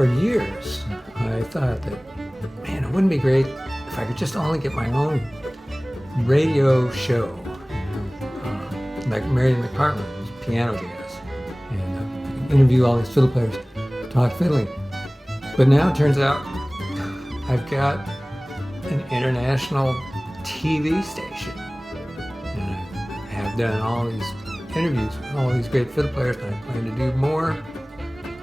For years, I thought that, man, it wouldn't be great if I could just only get my own radio show, like Mary McPartland's piano jazz, and interview all these fiddle players, talk fiddling. But now it turns out I've got an international TV station, and I have done all these interviews with all these great fiddle players, and I plan to do more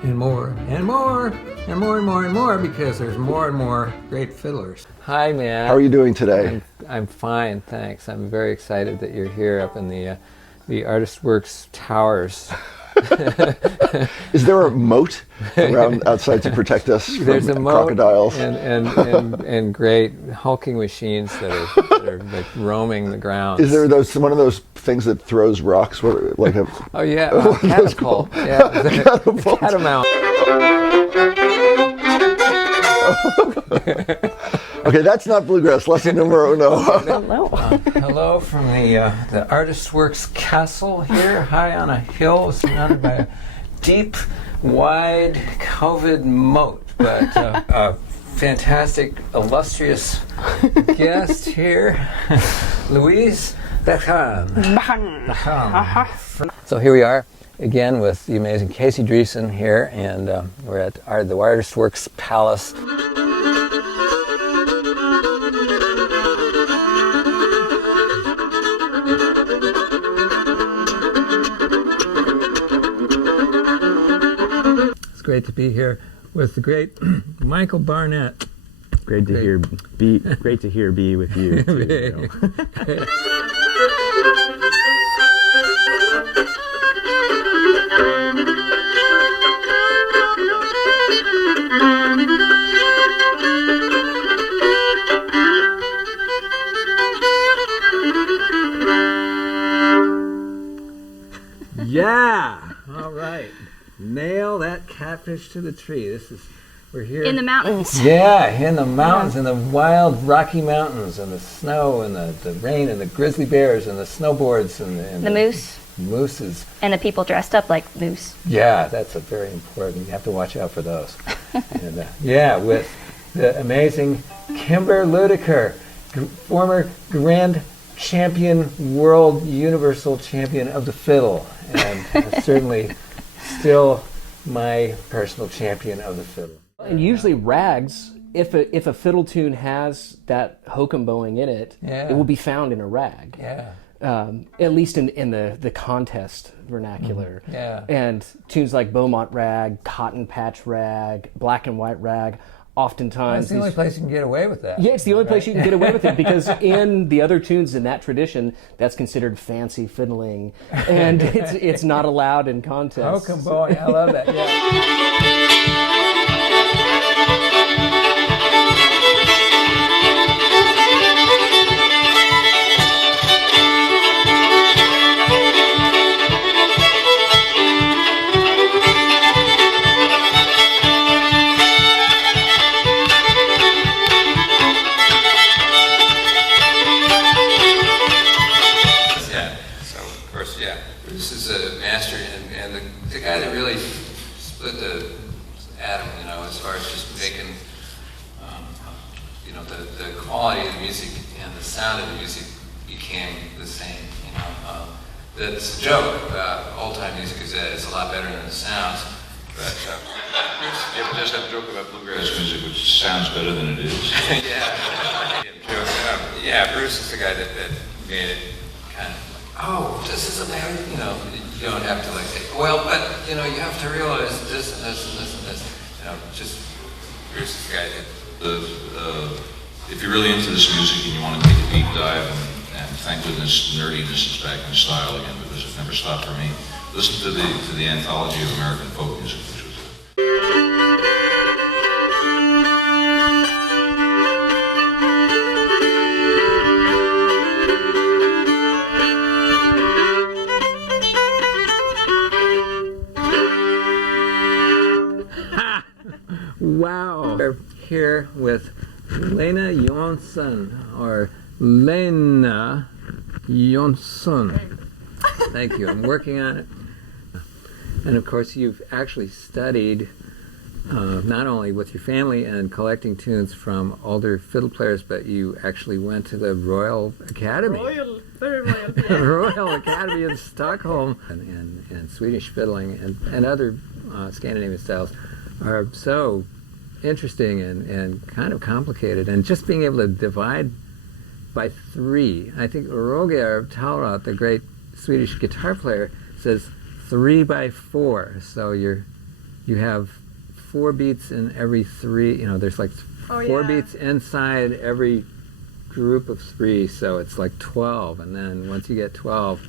and more and more and more and more and more, because there's more and more great fiddlers. Hi, Matt. How are you doing today? I'm fine, thanks. I'm very excited that you're here up in the Artistworks towers. Is there a moat around outside to protect us There's from a moat crocodiles? And great hulking machines that are like roaming the grounds. Is there one of those things that throws rocks? Like a, oh yeah, catapult. Yeah, catapult. Catamount. Okay, that's not bluegrass. Lesson numero no. Hello. Hello from the Artistworks castle here, high on a hill, surrounded by a deep, wide, COVID moat. But a fantastic, illustrious guest here, Louise Beckham. So here we are again with the amazing Casey Dreesen here, and we're at the Artistworks Palace. Great to be here with the great Michael Barnett. Great to hear be with you too. Yeah. All right. Nail that catfish to the tree. We're here In the mountains. Yeah, in the mountains, in the wild Rocky Mountains, and the snow, and the rain, and the grizzly bears, and the snowboards, and The moose. Mooses. And the people dressed up like moose. Yeah, that's a very important. You have to watch out for those. And yeah, with the amazing Kimber Ludiker, former Grand Champion, World Universal Champion of the Fiddle, and certainly still my personal champion of the fiddle. And usually rags, if a fiddle tune has that hokum bowing in it, Yeah. it will be found in a rag. Yeah. At least in the contest vernacular. Yeah. And tunes like Beaumont rag, Cotton Patch rag, Black and White rag, oftentimes... That's the only place you can get away with that. Yeah, it's the only place you can get away with it, because in the other tunes in that tradition, that's considered fancy fiddling, and it's not allowed in contests. Hokum bowing, I love that. Yeah. Bruce is a master, and the guy that really split the atom, as far as just making, the quality of the music and the sound of the music became the same. That's a joke about old-time music is that it's a lot better than it sounds. But Yeah, but there's that joke about bluegrass music, which sounds better than it is. yeah, Bruce is the guy that made it kind of. Oh, this is about, you don't have to say, well, but, you have to realize this and this and this and this. Just, Bruce is the guy that... If you're really into this music and you want to take a deep dive, and thank goodness nerdiness is back in style again, because it never stopped for me, listen to the anthology of American folk music, which was Wow. We're here with Lena Jonsson, or Lena Jonsson. Thank you. I'm working on it. And of course, you've actually studied not only with your family and collecting tunes from older fiddle players, but you actually went to the Royal Academy. Very royal. The Royal Academy in Stockholm, and Swedish fiddling and other Scandinavian styles are so interesting and kind of complicated. And just being able to divide by 3, I think Roger Taurot, the great Swedish guitar player, says 3 by 4. So you have 4 beats in every 3. There's like 4 beats inside every group of 3, so it's like 12. And then once you get 12,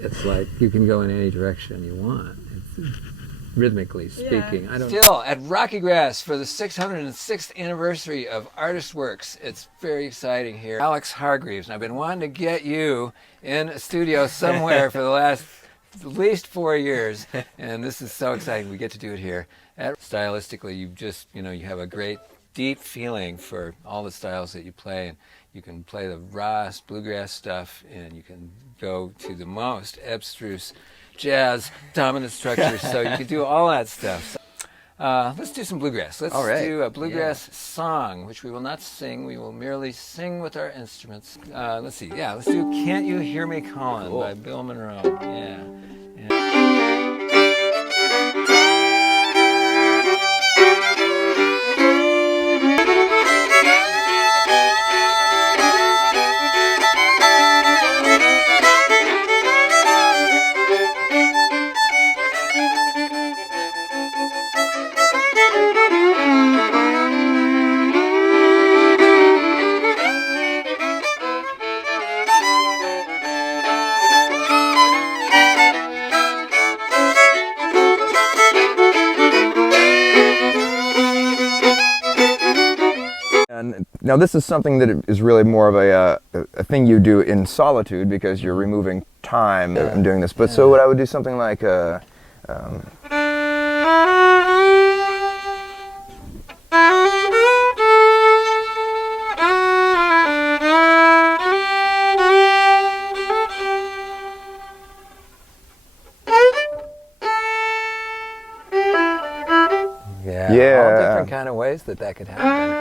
it's like you can go in any direction you want. It's, rhythmically speaking. Yeah. Still at Rocky Grass for the 606th anniversary of Artistworks. It's very exciting here. Alex Hargreaves, and I've been wanting to get you in a studio somewhere for the last at least 4 years, and this is so exciting. We get to do it here. Stylistically, you have a great deep feeling for all the styles that you play, and you can play the rawest bluegrass stuff, and you can go to the most abstruse jazz dominant structures, so you can do all that stuff. Let's do some bluegrass. Let's do a bluegrass song, which we will not sing. We will merely sing with our instruments. Let's see. Yeah, let's do "Can't You Hear Me Calling" by Bill Monroe. Yeah. Now this is something that is really more of a thing you do in solitude because you're removing time in doing this. But so what I would do something like all different kind of ways that could happen.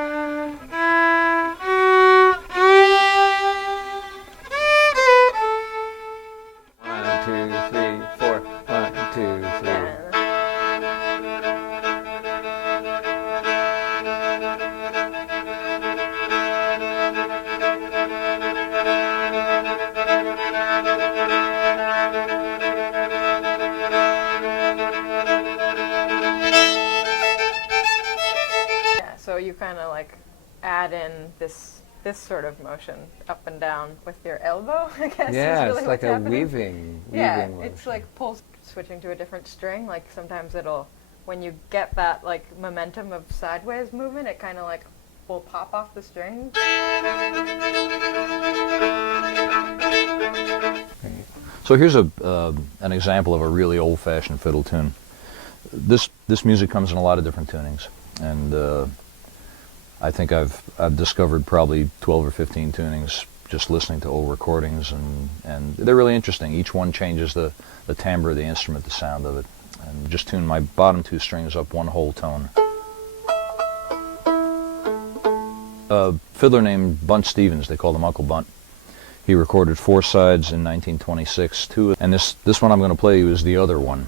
So you kind of like add in this sort of motion up and down with your elbow, I guess. Yeah, is really it's like what's a happening. weaving Yeah, motion. it's like switching to a different string. Like sometimes when you get that like momentum of sideways movement, it kind of like will pop off the string. So here's an example of a really old-fashioned fiddle tune. This music comes in a lot of different tunings, and I think I've discovered probably 12 or 15 tunings just listening to old recordings, and they're really interesting. Each one changes the timbre of the instrument, the sound of it, and just tune my bottom 2 strings up one whole tone. A fiddler named Bunt Stevens, they called him Uncle Bunt. He recorded 4 sides in 1926, and this one I'm going to play you is the other one.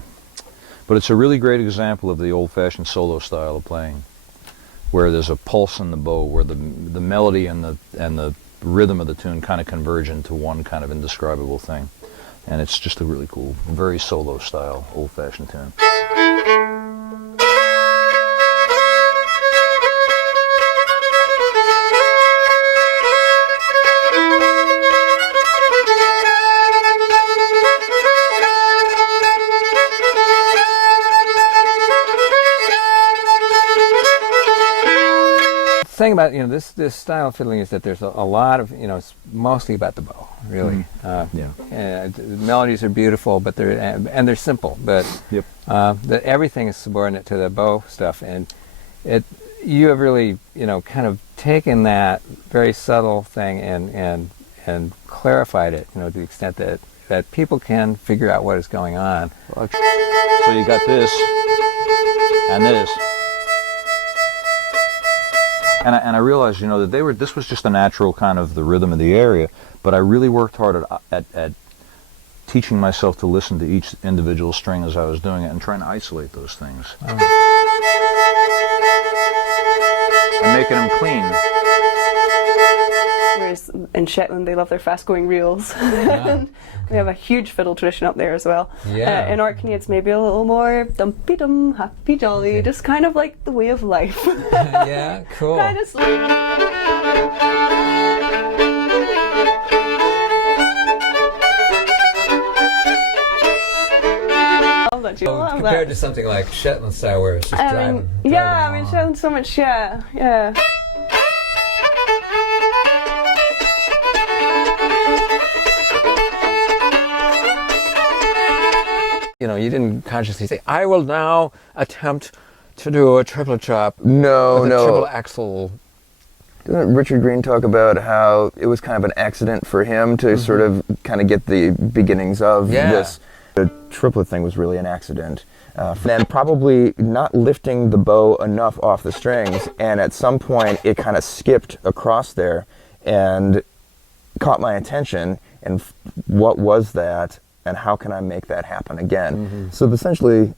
But it's a really great example of the old-fashioned solo style of playing, where there's a pulse in the bow, where the melody and the rhythm of the tune kind of converge into one kind of indescribable thing. And it's just a really cool, very solo style, old-fashioned tune. The thing about this style of fiddling is that there's a lot of it's mostly about the bow, really. The melodies are beautiful, but they're simple, but everything is subordinate to the bow stuff, and you have really kind of taken that very subtle thing and clarified it to the extent that people can figure out what is going on. So you got this and this. And I realized, that this was just a natural kind of the rhythm of the area, but I really worked hard at teaching myself to listen to each individual string as I was doing it and trying to isolate those things. And making them clean. Whereas in Shetland, they love their fast-going reels. And we have a huge fiddle tradition up there as well. Yeah. In Orkney, it's maybe a little more dumpy-dum, happy-jolly, just kind of like the way of life. Yeah, cool. Kind of Compared to something like Shetland style, where it's just driving. Yeah, I mean, Shetland's so much, yeah. You didn't consciously say, I will now attempt to do a triple chop No, with a no. triple axel. Doesn't Richard Green talk about how it was kind of an accident for him to sort of kind of get the beginnings of this? The triplet thing was really an accident. Then probably not lifting the bow enough off the strings, and at some point it kind of skipped across there and caught my attention, and what was that, and how can I make that happen again? So essentially...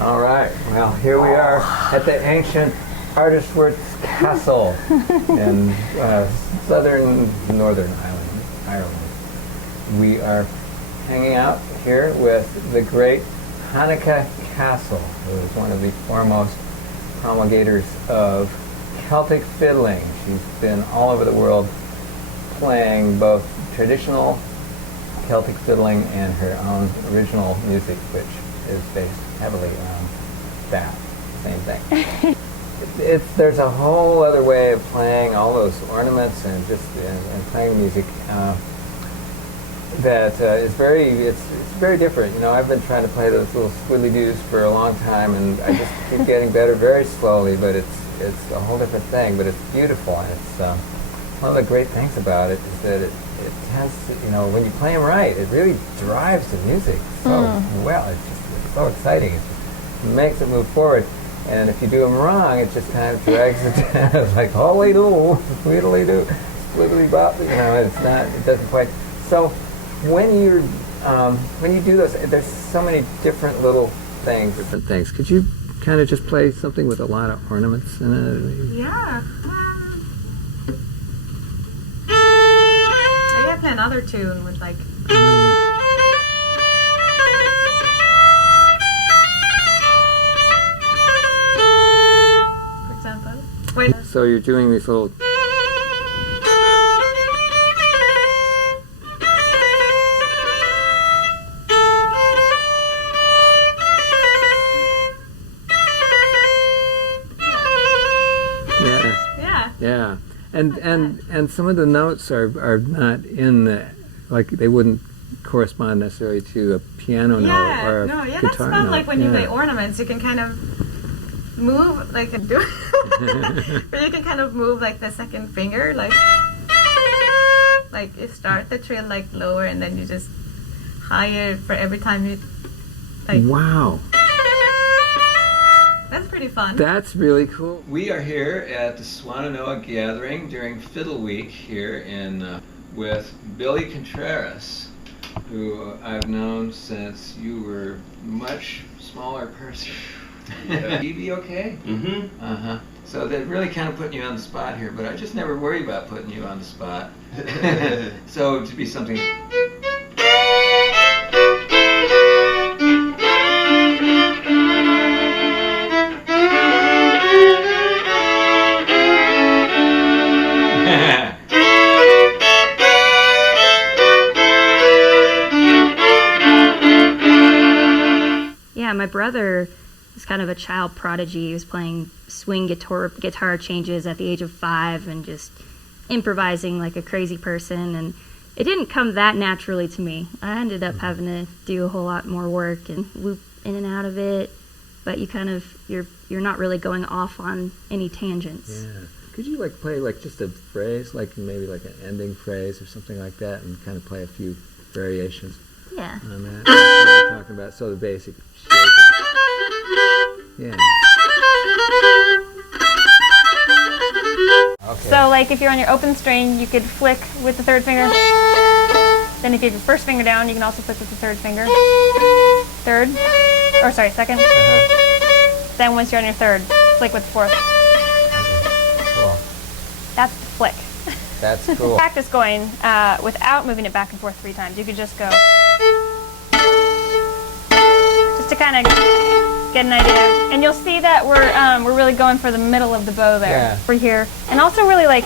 All right. Well, here we are at the ancient Artistworks Castle in northern Ireland. We are hanging out here with the great Hanneke Castle, who is one of the foremost promulgators of Celtic fiddling. She's been all over the world playing both traditional Celtic fiddling and her own original music, which is based heavily on that same thing. There's a whole other way of playing all those ornaments and playing music that is very different. I've been trying to play those little squiddly doos for a long time, and I just keep getting better very slowly. But it's a whole different thing. But it's beautiful. And it's one of the great things about it is that it tends to, when you play them right, it really drives the music so well. It's so exciting. It just makes it move forward. And if you do them wrong, it just kind of drags it down. It's like, holy do, sweetly do, squiggly bop. It's not. It doesn't quite. So when you do those, there's so many different little things. Different things. Could you kind of just play something with a lot of ornaments in it? Yeah. I gotta play another tune with like. For example. Wait. So you're doing these little. Yeah, and some of the notes are not in the, like they wouldn't correspond necessarily to a piano note or a guitar note. That's fun. Like when you play ornaments, you can kind of move like but you can kind of move like the second finger, like you start the trill like lower and then you just higher for every time you like. Wow. That's pretty fun. That's really cool. We are here at the Swannanoa Gathering during Fiddle Week here with Billy Contreras, who I've known since you were a much smaller person. Yeah. You be okay? Mm-hmm. Uh-huh. So they're really kind of putting you on the spot here, but I just never worry about putting you on the spot. So to be something... Yeah, my brother was kind of a child prodigy. He was playing swing guitar changes at the age of 5 and just improvising like a crazy person, and it didn't come that naturally to me. I ended up having to do a whole lot more work and loop in and out of it, but you're not really going off on any tangents. Yeah. Could you like play like just a phrase, like maybe like an ending phrase or something like that, and kind of play a few variations Yeah. on that? That's what we're talking about. So the basic shape. Yeah. Okay. So like if you're on your open string, you could flick with the third finger. Then if you have your first finger down, you can also flick with the third finger. Second. Then once you're on your third, flick with the fourth. Cool. That's the flick. That's cool. Practice going without moving it back and forth 3 times. You could just go. Just to kind of get an idea. And you'll see that we're really going for the middle of the bow there. Yeah. For here. And also really like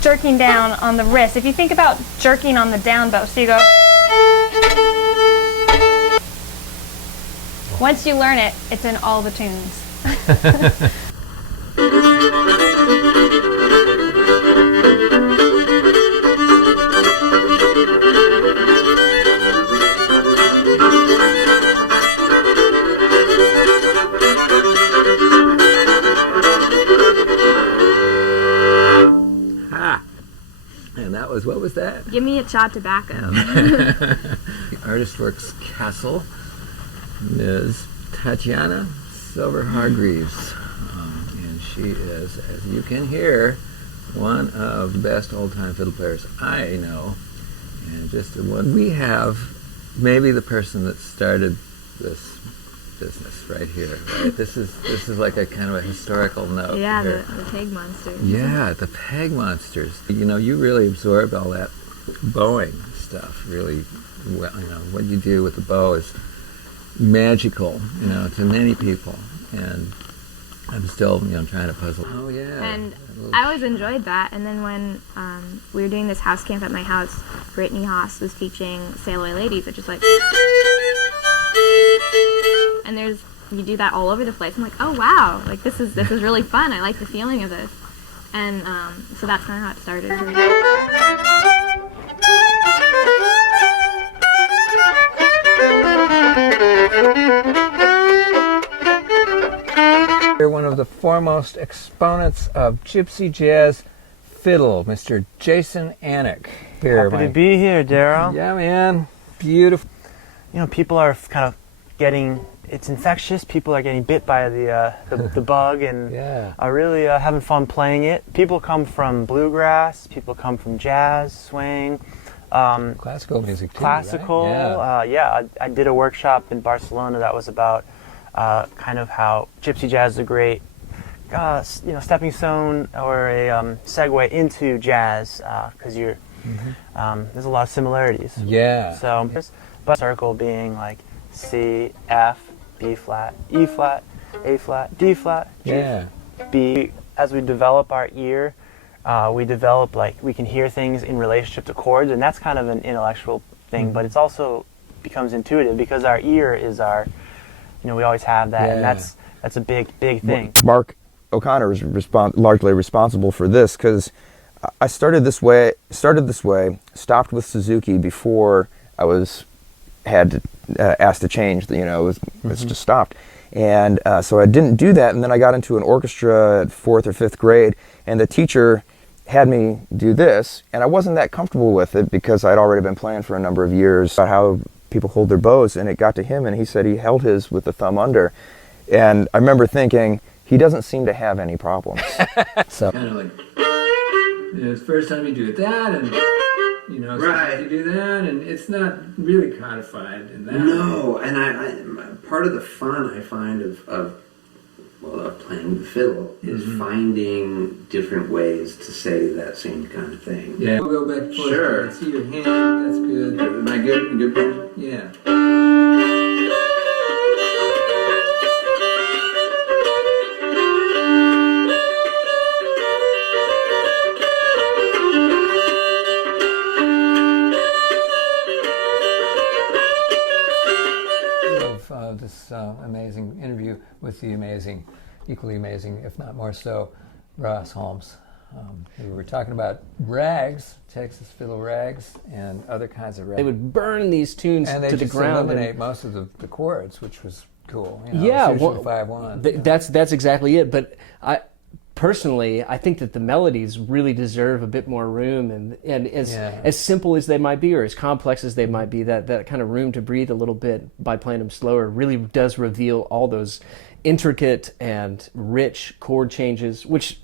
jerking down on the wrist. If you think about jerking on the down bow, so you go. Once you learn it, it's in all the tunes. And that was, what was that? Give me a shot tobacco. The Artistworks Castle, Ms. Tatiana Silver Hargreaves. And she is, as you can hear, one of the best old-time fiddle players I know. And just the one we have, maybe the person that started this business right here. Right? This is like a kind of a historical note. Yeah, here. the peg monster. Yeah, the peg monsters. You know, you really absorbed all that bowing stuff really well. You know, what you do with the bow is magical, you know, to many people. And I'm still, trying to puzzle. Oh, yeah. And I always enjoyed that. And then when we were doing this house camp at my house, Brittany Haas was teaching Sail Away Ladies, which is like... And you do that all over the place. I'm like, oh wow, like this is really fun. I like the feeling of this, and so that's kind of how it started. You're one of the foremost exponents of gypsy jazz fiddle, Mr. Jason Anik. Happy to be here, Darol. Yeah, man, beautiful. People are kind of it's infectious. People are getting bit by the bug and are really having fun playing it. People come from bluegrass. People come from jazz, swing. Classical music too, Classical, right? I did a workshop in Barcelona that was about kind of how gypsy jazz is a great stepping stone or a segue into jazz because there's a lot of similarities. Yeah. So, but circle being like C, F, B flat, E flat, A flat, D flat, G, B. As we develop our ear, we can hear things in relationship to chords, and that's kind of an intellectual thing, but it's also becomes intuitive because our ear is our, we always have that, and that's a big thing. Mark O'Connor is largely responsible for this because I started this way, stopped with Suzuki before I had asked to change. It's just stopped, and so I didn't do that. And then I got into an orchestra at 4th or 5th grade, and the teacher had me do this, and I wasn't that comfortable with it because I'd already been playing for a number of years about how people hold their bows, and it got to him, and he said he held his with the thumb under, and I remember thinking he doesn't seem to have any problems. So kind of like, it's the first time you do that, and right. You do that, and it's not really codified in that. No, and I part of the fun I find of playing the fiddle is finding different ways to say that same kind of thing. Yeah, we'll go back and forth. Sure. I see your hand. That's good. Am I good? In good position? Yeah. This amazing interview with the amazing, equally amazing, if not more so, Ross Holmes. We were talking about rags, Texas fiddle rags, and other kinds of rags. They would burn these tunes and they to the just ground. eliminate most of the chords, which was cool. You know, Yeah, it's usually 5/1. That's exactly it. But personally, I think that the melodies really deserve a bit more room, and as simple as they might be, or as complex as they might be, that kind of room to breathe a little bit by playing them slower really does reveal all those intricate and rich chord changes, which.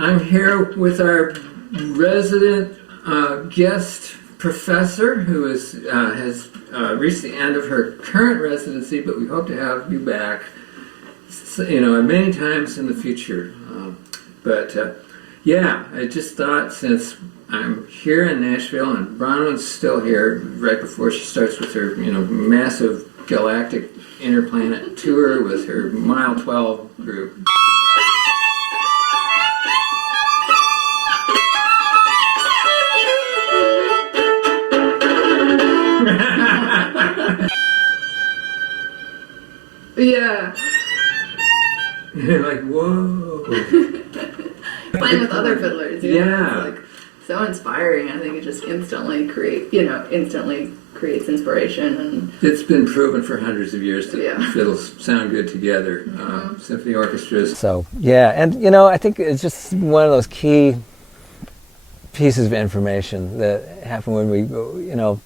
I'm here with our resident guest professor who has reached the end of her current residency, but we hope to have you back, many times in the future. I just thought, since I'm here in Nashville and Bronwyn's still here right before she starts with her, massive galactic interplanet tour with her Mile 12 group. Yeah. You're like, whoa. Playing with other fiddlers, yeah. It's like so inspiring. I think it just instantly creates inspiration, and it's been proven for hundreds of years that fiddles sound good together. Symphony orchestras. So and I think it's just one of those key pieces of information that happen when we go.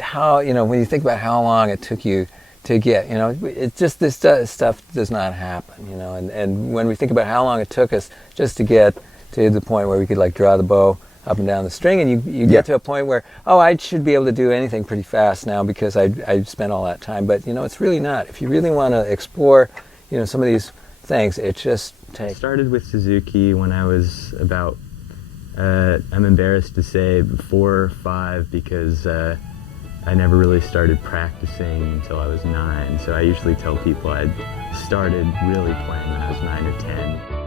How when you think about how long it took you to get, it's just this stuff does not happen, and when we think about how long it took us just to get to the point where we could like draw the bow up and down the string, and you get to a point where, I should be able to do anything pretty fast now because I spent all that time, but it's really not. If you really want to explore, some of these things, it just takes. I started with Suzuki when I was about, I'm embarrassed to say 4 or 5 because I never really started practicing until I was 9, so I usually tell people I started really playing when I was 9 or 10.